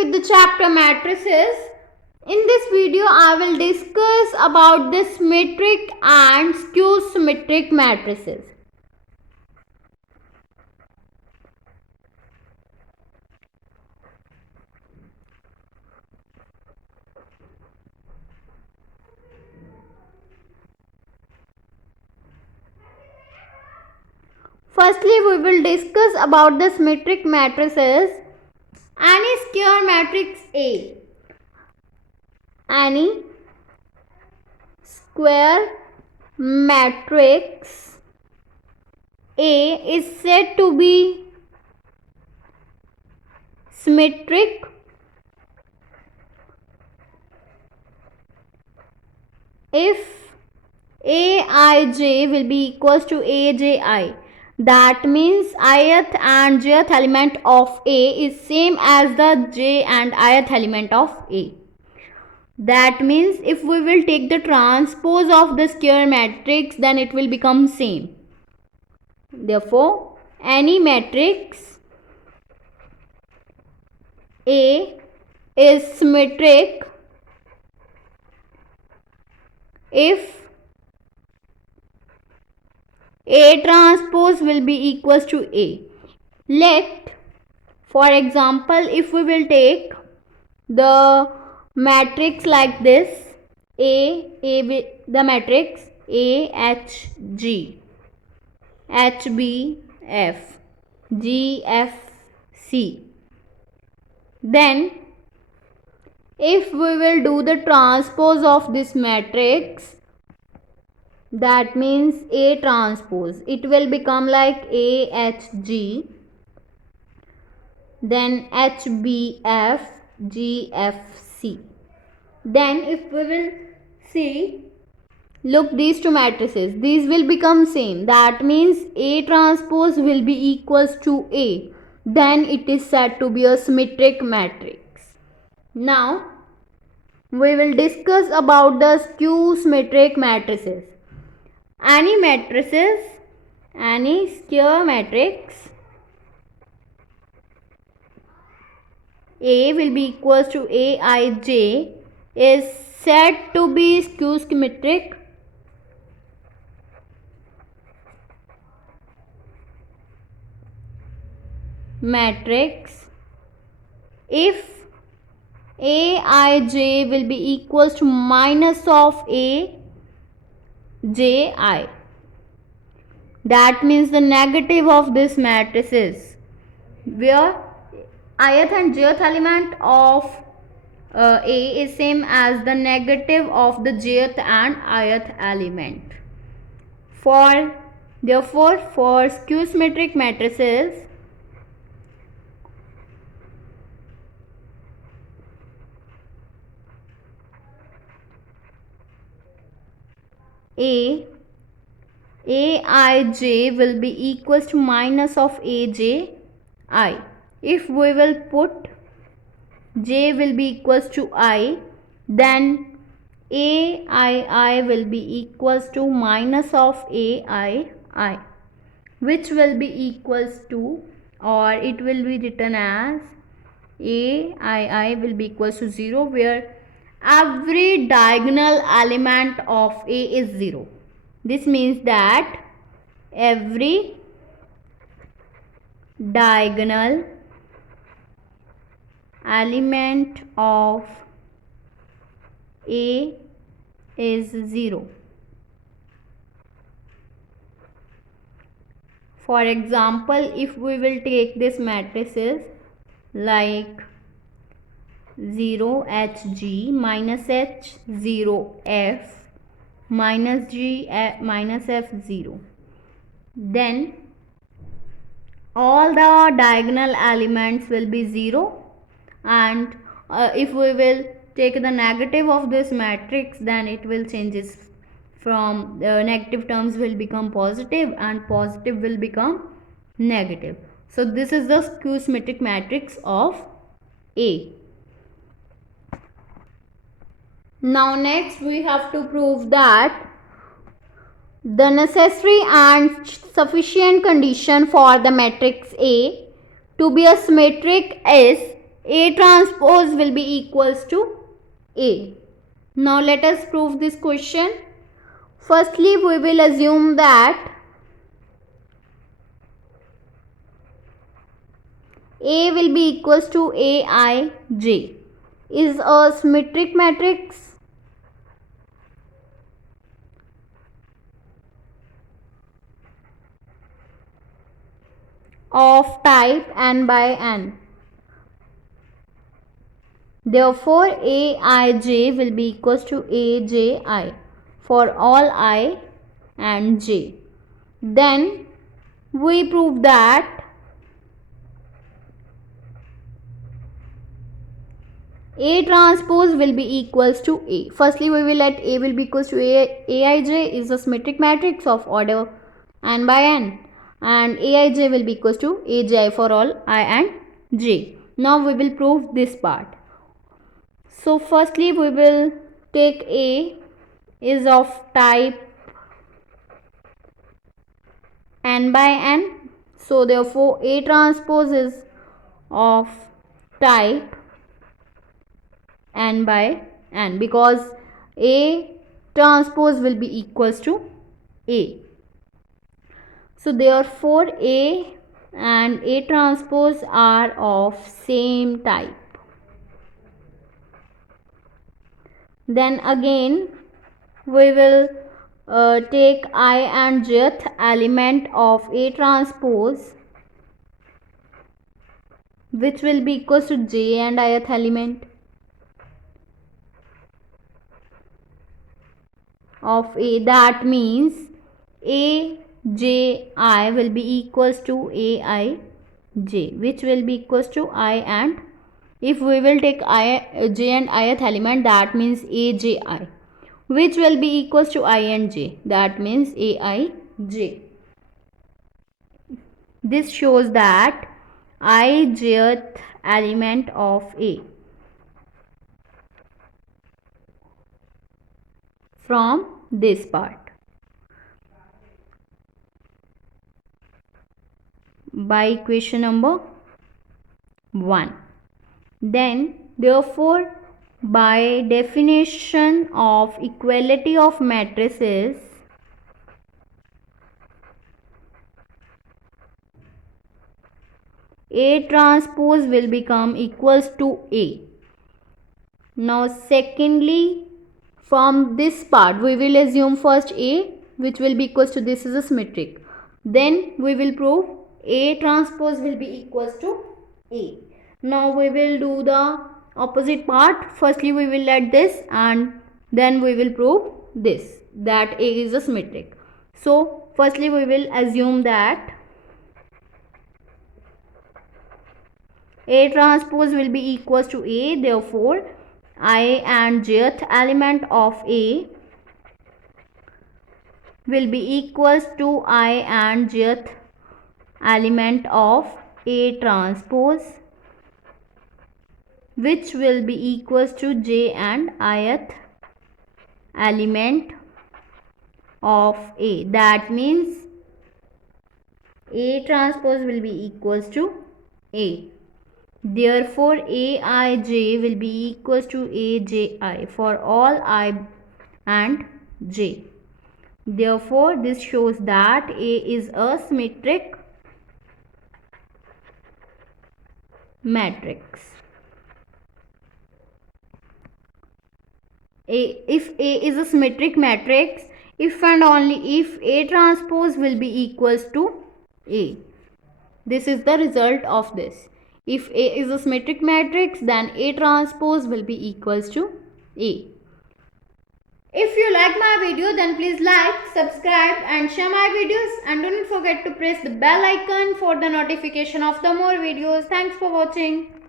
with the chapter matrices. In this video, I will discuss about the symmetric and skew symmetric matrices. Firstly, we will discuss about the symmetric matrices. Any square matrix A. Any square matrix A is said to be symmetric if Aij will be equals to Aj. That means ith and jth element of A is same as the j and ith element of A. That means if we will take the transpose of the square matrix, then it will become same. Therefore, any matrix A is symmetric if A transpose will be equals to A. Let, for example, if we will take the matrix like this, the matrix A, H, G, H, B, F, G, F, C. Then, if we will do the transpose of this matrix, that means A transpose, it will become like AHG, then HBF, GFC. Then if we will see, look, these two matrices, these will become same. That means A transpose will be equals to A. Then it is said to be a symmetric matrix. Now, we will discuss about the skew symmetric matrices. Any square matrix A will be equals to Aij is said to be skew symmetric matrix if Aij will be equals to minus of Ji. That means the negative of this matrix is where ith and jth element of A is same as the negative of the jth and ith element. Therefore, for skew symmetric matrices, Aij will be equals to minus of Aj. If we will put j will be equals to I, then Aii will be equals to minus of Aii, which will be equals to, or it will be written as Aii will be equals to 0, where every diagonal element of A is 0. This means that every diagonal element of A is 0. For example, if we will take this matrices like 0 Hg minus H 0 F minus G minus F 0, then all the diagonal elements will be 0, and if we will take the negative of this matrix, then it will changes from negative terms will become positive and positive will become negative. So this is the skew symmetric matrix of A. Now next we have to prove that the necessary and sufficient condition for the matrix A to be a symmetric is A transpose will be equals to A. Now let us prove this question. Firstly, we will assume that A will be equals to Aij is a symmetric matrix of type n by n. Therefore, Aij will be equals to Aji for all I and j. Then we prove that A transpose will be equals to A. Firstly, we will let A will be equals to Aij is a symmetric matrix of order n by n, and Aij will be equals to Aj for all I and j. Now we will prove this part. So firstly, we will take A is of type n by n. So therefore, A transpose is of type n by n, because A transpose will be equals to A. So therefore A and A transpose are of same type. Then again we will take I and jth element of A transpose, which will be equals to j and ith element of A. That means Aj will be equals to Aij, which will be equals to I, and if we will take j and ith element, that means Aji, which will be equals to I and j, that means Aij. This shows that ijth element of A from this part. By equation number 1. Then therefore, by definition of equality of matrices, A transpose will become equals to A. Now secondly, from this part we will assume first A, which will be equals to, this is a symmetric. Then we will prove A transpose will be equals to A. Now we will do the opposite part. Firstly we will let this, and then we will prove this, that A is a symmetric. So firstly we will assume that A transpose will be equals to A. Therefore I and jth element of A will be equals to I and jth element of A transpose, which will be equals to j and ith element of A. That means A transpose will be equals to A. Therefore Aij will be equals to Aji for all I and j. Therefore this shows that A is a symmetric matrix. If A is a symmetric matrix, if and only if A transpose will be equals to A. This is the result of this. If A is a symmetric matrix, then A transpose will be equals to A. If you like my video, then please like, subscribe and share my videos, and do not forget to press the bell icon for the notification of the more videos. Thanks for watching.